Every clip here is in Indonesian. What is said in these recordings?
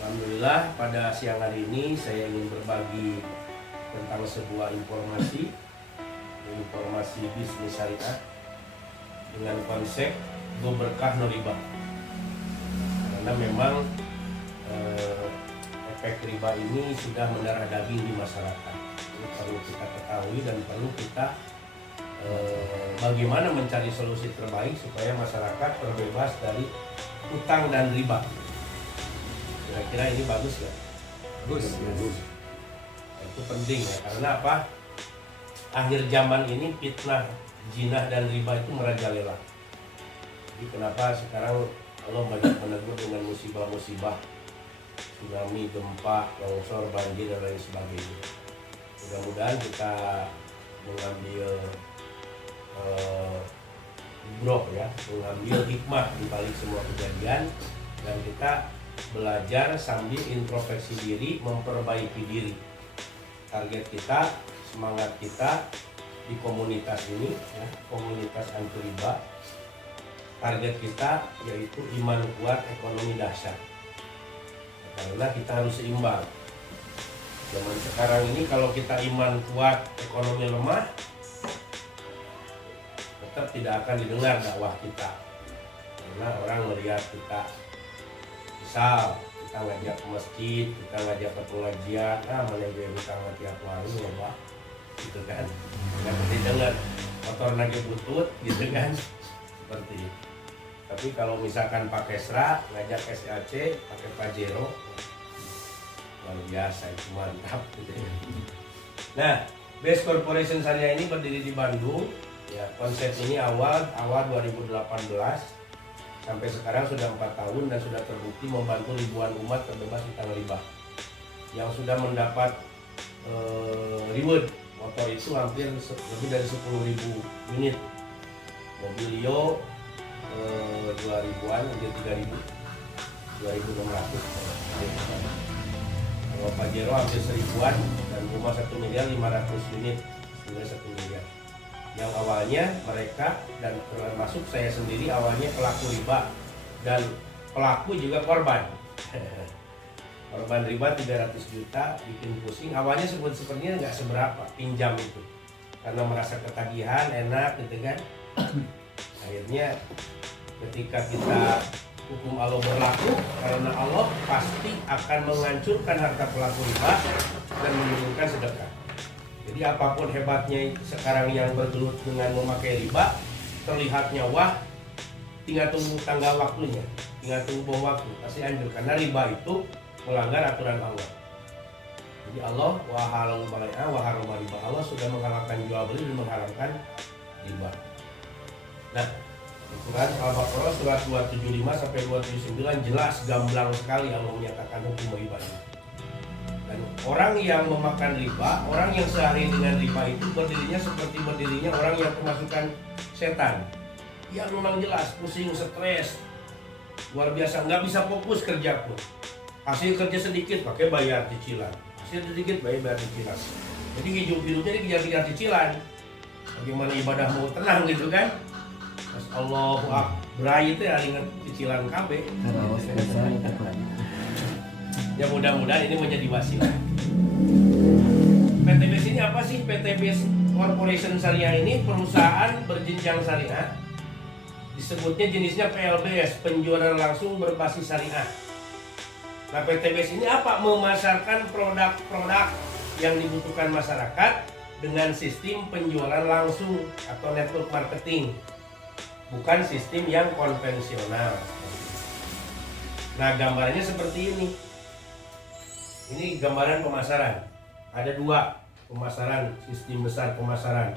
Alhamdulillah pada siang hari ini saya ingin berbagi tentang sebuah informasi bisnis syariah dengan konsep go berkah no riba. Karena memang efek riba ini sudah mendarah daging di masyarakat. Ini perlu kita ketahui dan perlu kita bagaimana mencari solusi terbaik supaya masyarakat terbebas dari utang dan riba. Kira-kira ini bagus ya? Bagus. Itu penting ya, karena apa? Akhir zaman ini fitnah, jinah dan riba itu merajalela. Jadi kenapa sekarang Allah banyak menegur dengan musibah-musibah, tsunami, gempa, longsor, banjir dan lain sebagainya. Mudah-mudahan kita mengambil mengambil hikmah di balik semua kejadian dan kita belajar sambil introspeksi diri, memperbaiki diri. Target kita, semangat kita di komunitas ini, ya, komunitas anti riba. Target kita yaitu iman kuat, ekonomi dahsyat. Karena kita harus seimbang. Zaman sekarang ini kalau kita iman kuat, ekonomi lemah, tetap tidak akan didengar dakwah kita. Karena orang melihat kita, misal kita ngajak ke masjid, kita ngajak ke pengajian, mana gue bisa ngajak warung loba, gitu kan? Nggak mesti dengar motor nage butut, gitu kan? Seperti itu. Tapi kalau misalkan pakai SRA, ngajak SLC, pakai Pajero, luar biasa, itu mantap, gitu ya. Nah, Best Corporation Syariah ini berdiri di Bandung. Ya, konsep ini awal 2018. Sampai sekarang sudah 4 tahun dan sudah terbukti membantu ribuan umat terbebas utang riba. Yang sudah mendapat reward motor itu hampir lebih dari 10.000 unit. Mobilio 2.000-an, hampir 3.000, 2.600. Kalau Pajero hampir 1.000-an dan rumah 1 miliar 500 unit, sudah 1 miliar. Yang awalnya mereka dan termasuk saya sendiri awalnya pelaku riba dan pelaku juga korban. Korban riba 300 juta bikin pusing. Awalnya sepertinya nggak seberapa pinjam itu karena merasa ketagihan enak gitu kan. Akhirnya ketika kita hukum Allah berlaku, karena Allah pasti akan menghancurkan harta pelaku riba dan menurunkan sedekah. Jadi apapun hebatnya sekarang yang bergelut dengan memakai riba, terlihatnya wah, tinggal tunggu tanggal waktunya, tinggal tunggu bom waktu, pasti hancur. Karena riba itu melanggar aturan Allah. Jadi Allah wahalal bai'a wa harrama riba. Allah sudah menghalalkan jual beli dan mengharamkan riba. Nah, Quran Al-Baqarah surat 275 sampai 279 jelas gamblang sekali Allah menyatakan hukum riba ini. Dan orang yang memakan riba, orang yang sehari dengan riba itu berdirinya seperti berdirinya orang yang kemasukan setan. Ya memang jelas pusing, stres, luar biasa, nggak bisa fokus kerja pun. Hasil kerja sedikit pakai bayar cicilan, hasil sedikit bayar cicilan. Jadi hidup-hidupnya dikejar-kejar cicilan. Bagaimana ibadah mau tenang gitu kan? Mas Allahu Akbar, berai itu ya ingat cicilan KB. Ya mudah-mudahan ini menjadi wasilah. PTBS ini apa sih? PTBS Corporation Syariah ini perusahaan berjenjang syariah. Disebutnya jenisnya PLBS, penjualan langsung berbasis syariah. Nah, PTBS ini apa? Memasarkan produk-produk yang dibutuhkan masyarakat dengan sistem penjualan langsung atau network marketing. Bukan sistem yang konvensional. Nah, gambarnya seperti ini. Ini gambaran pemasaran. Ada 2 pemasaran, sistem besar pemasaran.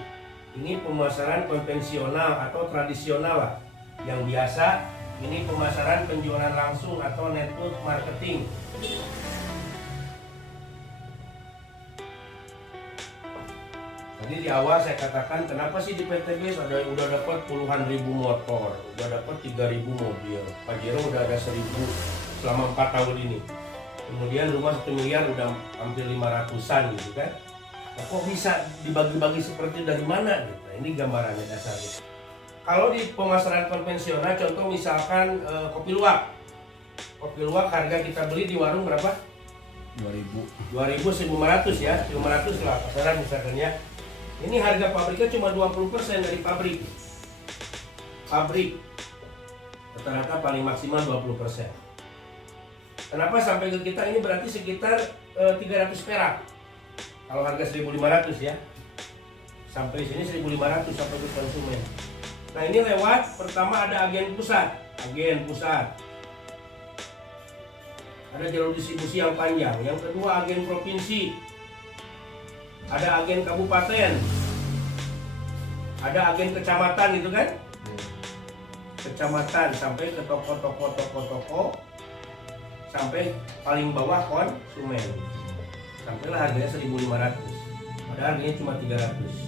Ini pemasaran konvensional atau tradisional lah. Yang biasa, ini pemasaran penjualan langsung atau network marketing. Tadi di awal saya katakan kenapa sih di PTBS udah dapat puluhan ribu motor, udah dapat 3.000 mobil. Pajero udah ada 1.000 selama 4 tahun ini. Kemudian rumah 1 miliar udah hampir 500-an gitu kan. Nah, kok bisa dibagi-bagi seperti dari mana gitu. Nah, ini gambarannya dasarnya. Kalau di pemasaran konvensional contoh misalkan kopi luwak. kopi luwak harga kita beli di warung berapa? 2000. 1.500 ya, 500 lah pasaran misalkan ya. Ini harga pabriknya cuma 20% dari pabrik. Pabrik rata-rata paling maksimal 20%. Kenapa sampai ke kita ini berarti sekitar 300 perak. Kalau harga 1.500 ya. Sampai sini 1.500 sampai ke konsumen. Nah, ini lewat pertama ada agen pusat. Ada jalur distribusi yang panjang. Yang kedua agen provinsi. Ada agen kabupaten. Ada agen kecamatan gitu kan? Kecamatan sampai ke toko sampai paling bawah konsumen. Sampailah harganya 1.500. Padahal harganya cuma 300.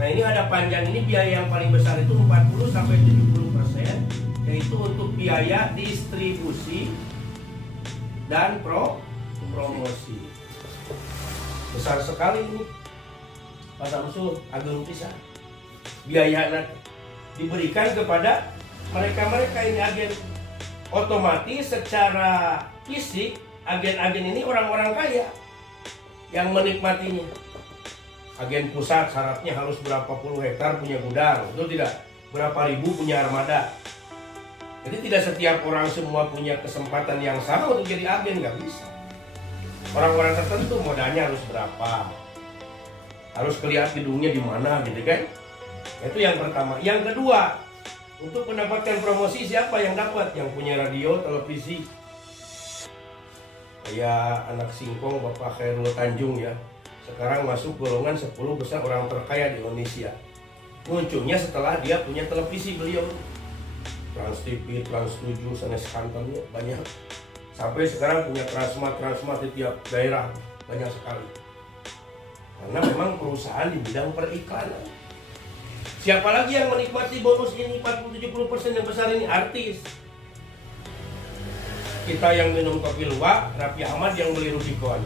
Nah, ini ada panjang ini biaya yang paling besar itu 40 sampai 70%, yaitu untuk biaya distribusi dan promosi. Besar sekali ini. Pas musuh agung pisan. Biaya diberikan kepada mereka-mereka ini agen. Otomatis secara fisik agen-agen ini orang-orang kaya yang menikmatinya. Agen pusat syaratnya harus berapa puluh hektar punya gudang, betul tidak? Berapa ribu punya armada. Jadi tidak setiap orang semua punya kesempatan yang sama untuk jadi agen, nggak bisa. Orang-orang tertentu modalnya harus berapa, harus kelihatan gedungnya di mana, gitu kan? Itu yang pertama. Yang kedua, untuk mendapatkan promosi siapa yang dapat? Yang punya radio, televisi. Kayak anak singkong Bapak Khairul Tanjung ya. Sekarang masuk golongan 10 besar orang terkaya di Indonesia. Munculnya setelah dia punya televisi beliau. Trans TV, Trans 7, Sanes Kantonnya banyak. Sampai sekarang punya Transmart di tiap daerah. Banyak sekali. Karena memang perusahaan di bidang periklanan. Siapa lagi yang menikmati bonus ini 40-70% yang besar ini? Artis. Kita yang minum kopi luwak, Raffi Ahmad yang beli Rubicon,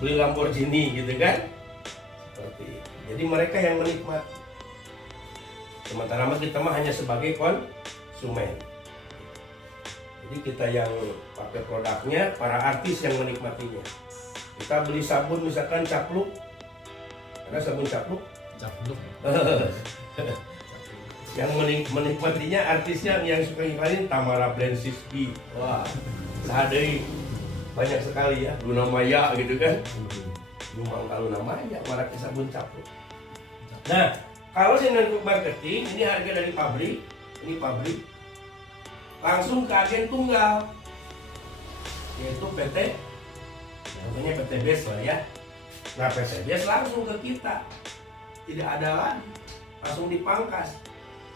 beli Lamborghini gitu kan? Seperti itu. Jadi mereka yang menikmati. Sementara kita mah hanya sebagai konsumen. Jadi kita yang pakai produknya, para artis yang menikmatinya. Kita beli sabun misalkan Capluk. Karena sabun Capluk yang menikmatinya artisnya yang suka iklanin Tamara Blensiski. Wah, sadai banyak sekali ya, Luna Maya gitu kan. Memang kalau namanya merek sabun Capluk. Nah, kalau untuk marketing ini harga dari pabrik, ini pabrik langsung ke agen tunggal, yaitu PT, namanya PT BES lah ya. Nah, PT BES langsung ke kita. Tidak ada lagi, langsung dipangkas.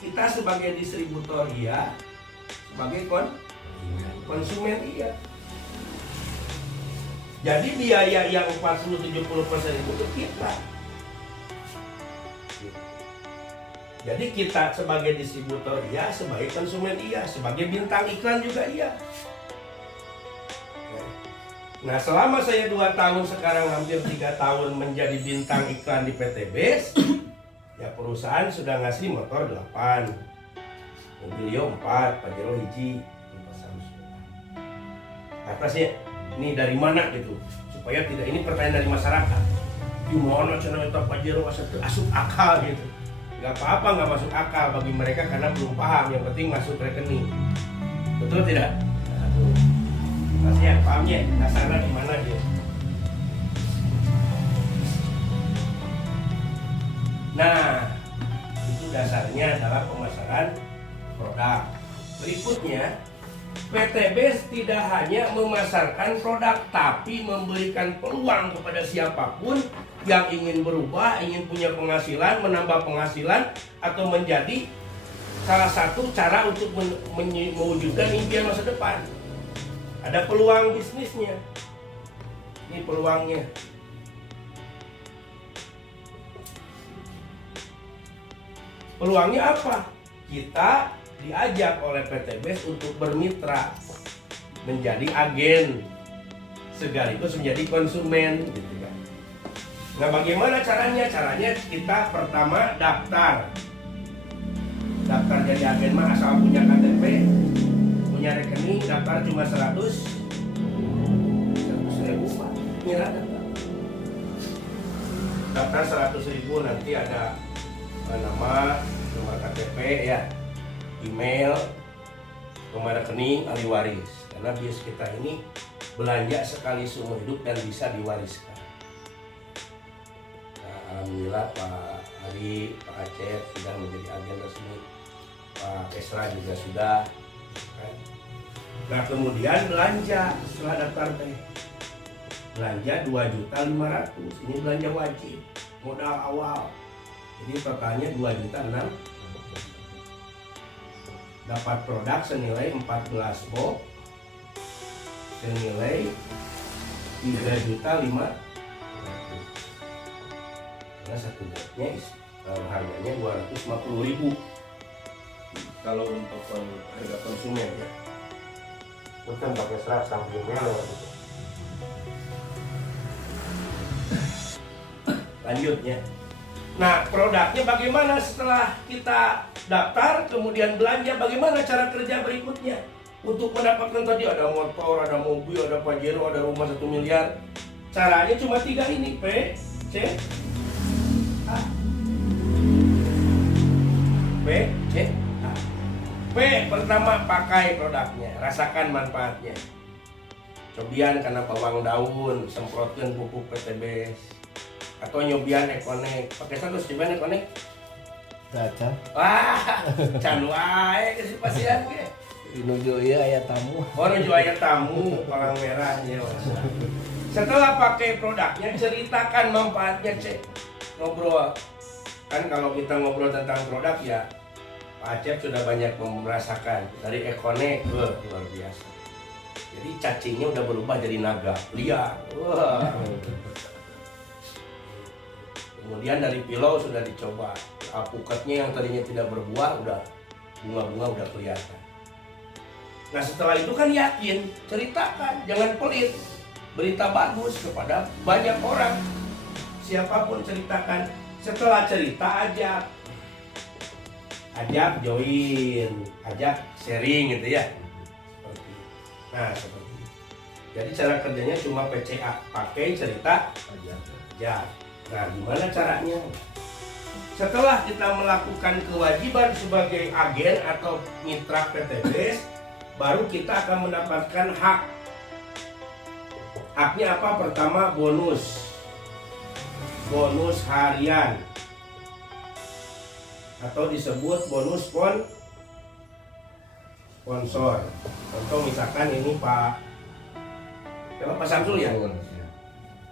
Kita sebagai distributor iya, sebagai konsumen iya. Jadi biaya yang 40-70% itu ke kita. Jadi kita sebagai distributor iya, sebagai konsumen iya, sebagai bintang iklan juga iya. Nah, selama saya 2 tahun, sekarang hampir 3 tahun menjadi bintang iklan di PT BES, ya perusahaan sudah ngasih motor 8, mobilio 4, Pajero hiji, atasnya ini dari mana gitu, supaya tidak, ini pertanyaan dari masyarakat, gimana cara itu Pajero asup akal gitu. Gak apa-apa nggak masuk akal bagi mereka karena belum paham, yang penting masuk rekening, betul tidak? Maksudnya pahamnya dasarnya di mana dia? Nah, itu dasarnya adalah pemasaran produk. Berikutnya, PT BES tidak hanya memasarkan produk, tapi memberikan peluang kepada siapapun yang ingin berubah, ingin punya penghasilan, menambah penghasilan, atau menjadi salah satu cara untuk mewujudkan impian masa depan. Ada peluang bisnisnya. Ini peluangnya. Peluangnya apa? Kita diajak oleh PT BES untuk bermitra, menjadi agen, sekaligus menjadi konsumen, gitu kan. Nah, bagaimana caranya? Caranya kita pertama daftar jadi agen mah asal punya KTP, punya punya rekening daftar cuma 100.000 Pak. Mira daftar 100.000, nanti ada nama, nomor KTP ya, email, nomor rekening, ahli waris. Karena bias kita ini belanja sekali seumur hidup dan bisa diwariskan. Nah, alhamdulillah Pak Ari, Pak Acep sudah menjadi agen resmi, Pak Kesra juga sudah. Nah kemudian belanja setelah daftar teh, belanja 2.500.000, ini belanja wajib, modal awal. Jadi totalnya 2.600.000. Dapat produk senilai 14 box senilai 3.500.000. Karena satu boxnya harganya 250.000 kalau untuk harga konsumen ya. Bukan pakai serat sampingnya gitu. Lanjutnya. Nah, produknya bagaimana setelah kita daftar, kemudian belanja, bagaimana cara kerja berikutnya? Untuk mendapatkan tadi ada motor, ada mobil, ada Pajero, ada rumah 1 miliar. Caranya cuma 3 ini, P, C, A. P, C, A. P, pertama pakai produknya, rasakan manfaatnya. Cobian karena pawang daun, semprotkan pupuk PTBS. Atau nyobian ekonek, pakai satu stipen ekonek. Gaca. Wah, can wae ke si pasien ge. Nuju ieu aya tamu. Oh, nuju aya tamu, palang merahnya. Setelah pakai produknya, ceritakan manfaatnya, cek. Ngobrol. Kan kalau kita ngobrol tentang produk ya, Pak Acep sudah banyak merasakan dari ekonek ke luar biasa. Jadi cacingnya udah berubah jadi naga, liar. Wah. Kemudian dari pilau sudah dicoba, alpukatnya yang tadinya tidak berbuah udah bunga-bunga udah kelihatan. Nah setelah itu kan yakin, ceritakan, jangan pelit, berita bagus kepada banyak orang, siapapun ceritakan. Setelah cerita ajak join, ajak sharing gitu ya. Nah seperti itu. Jadi cara kerjanya cuma PCA, pakai cerita ajak. Nah, gimana caranya? Setelah kita melakukan kewajiban sebagai agen atau mitra PTBS, baru kita akan mendapatkan hak. Haknya apa? Pertama, bonus. Bonus harian. Atau disebut bonus sponsor. Contoh misalkan ini Pak Samsul ya?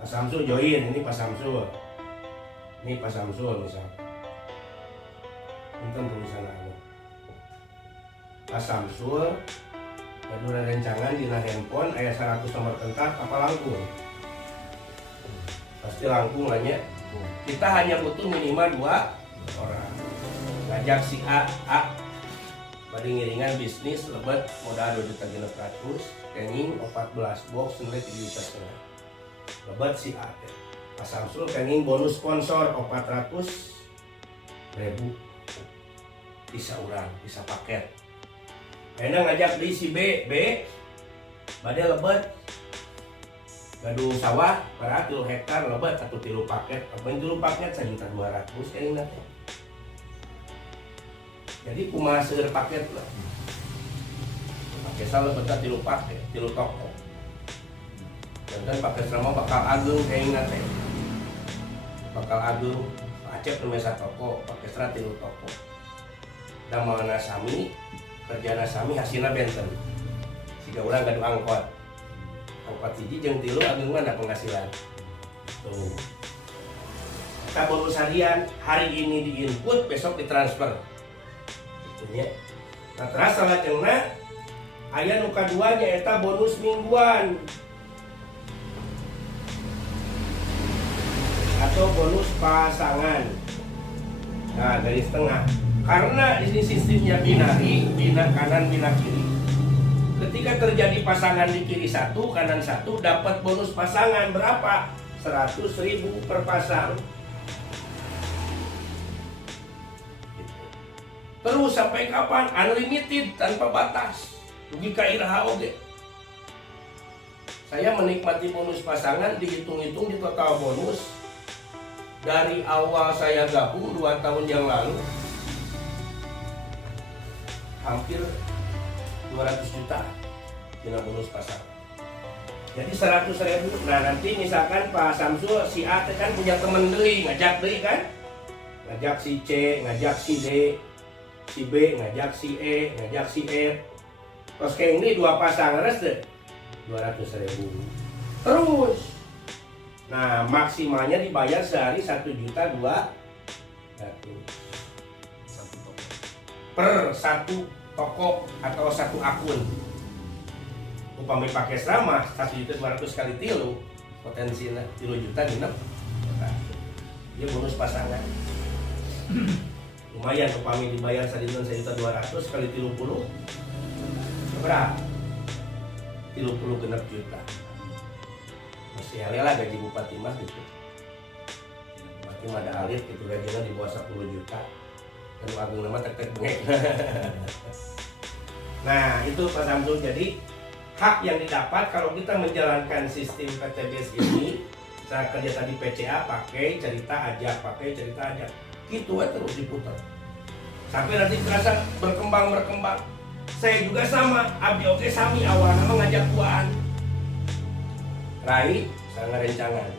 Pak Samsul join, ini Pak Samsul. Ini Pak Samsul misalnya. Untuk tulisan aku. Pak Samsul Kedua rencangan di handphone ayat 100 nomor tentang apa langkung. Pasti langkung lah nya. Kita hanya butuh minimal 2 orang. Ngajak si A bari ngiringan bisnis lebat modal 2.600.000 kenging 14 box nilai 3,5 juta. Lebat si A Pak Samsul kenging bonus sponsor 400.000 bisa urang, bisa paket. Enak ngajak di si B badai lebat gaduh sawah para 3 hektar lebat atau 3 paket apa yang 3 paket 1.200.000 kayaknya. Jadi kumaha seueur paket lah pakai salah lebat 3 paket 3 toko dan pakai selama bakal agung kayaknya teh bakal agung Acep rumah toko pakai 100 toko dan mau nasami kerjana sami hasilna benten siga urang gaduh angkot hiji jeung 3 agung mana penghasilan tuh kita bonus harian hari ini di input besok ditransfer gitu nya. Nah terasa lajengna aya nu kadua nyaeta bonus mingguan atau bonus pasangan. Nah garis tengah karena ini sistemnya binari, bina kanan, bina kiri. Ketika terjadi pasangan di kiri 1, kanan 1, dapat bonus pasangan berapa? 100.000 per pasang. Terus sampai kapan? Unlimited, tanpa batas. Rugi ka iraha oge. Saya menikmati bonus pasangan, dihitung-hitung di total bonus dari awal saya gabung 2 tahun yang lalu hampir 200 juta dengan bonus pasangan. Jadi 100.000. Nah nanti misalkan Pak Samsul si A kan punya temen deui, ngajak deui kan, ngajak si C, ngajak si D, si B, ngajak si E, ngajak si F. Terus kayak ini 2 pasang res deh 200.000 terus. Nah maksimalnya dibayar sehari 1.200.000 per satu toko atau satu akun. Upami pakai sama 1.200.000 kali 3 potensinya 3 juta genep. Dia bonus pasangan. Lumayan upami dibayar 1.200.000 kali 30 berapa? 30 genep juta. Masih lah gaji bupati mah gitu. Bupati mah ada alit gitu gajinya di bawah 10 juta. Dan agung nama tek-tek bengek. Nah itu Pak Samsul, jadi hak yang didapat kalau kita menjalankan sistem PTBS ini, saya kerja tadi PCA pakai cerita ajak, pakai cerita ajak, gitu ya terus diputar sampai nanti terasa berkembang. Saya juga sama, abdi oke sami awalnya ngajak kuaan Rai, saya ngerencangan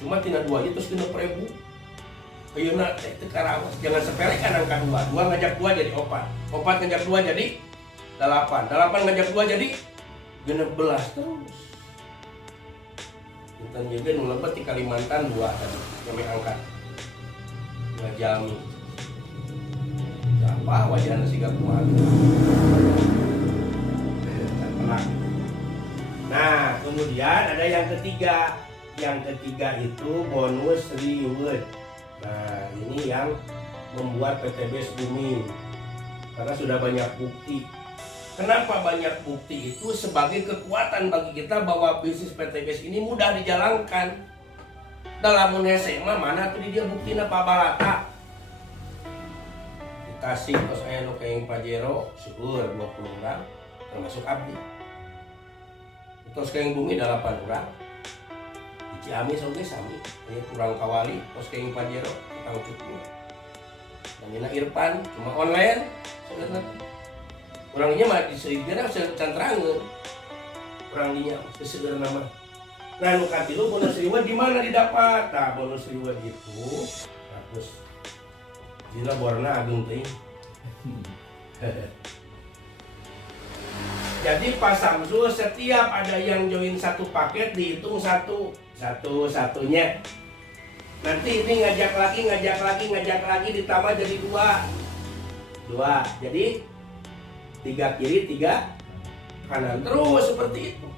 cuma tina 2 itu terus 6.000 kayuna itu karawas, jangan sepele kan angka 2 ngajak 2 jadi 4 ngajak 2 jadi 8 ngajak 2 jadi 16 terus. Kita juga nulebet di Kalimantan 2 tadi, kami angkat ngajami apa wajahnya sih gak kuat. Nah kemudian ada yang ketiga itu bonus reward. Nah ini yang membuat PTBS booming karena sudah banyak bukti. Kenapa banyak bukti itu sebagai kekuatan bagi kita bahwa bisnis PTBS ini mudah dijalankan. Dalam SMA mana tuh dia buktinya Pak Balata. Dikasih terus aya nu kayak Pajero syukur 20 orang termasuk abdi. Terus kayak bumi 8 orang. Di Ciamis oge sami, aya kurang kawali terus kayak Pajero utang cukup. Namina Irfan cuma online sebenarnya. Orangnya mah disegera canterangeun. Orangnya sesegera nama. Nah, nu katilu bonus reward di mana didapat? Nah, bonus reward itu bagus. Dina borna agung teuing. Jadi Pak Samsul setiap ada yang join satu paket dihitung satunya. Nanti ini ngajak lagi ditambah jadi 2. Jadi 3 kiri 3 kanan terus seperti itu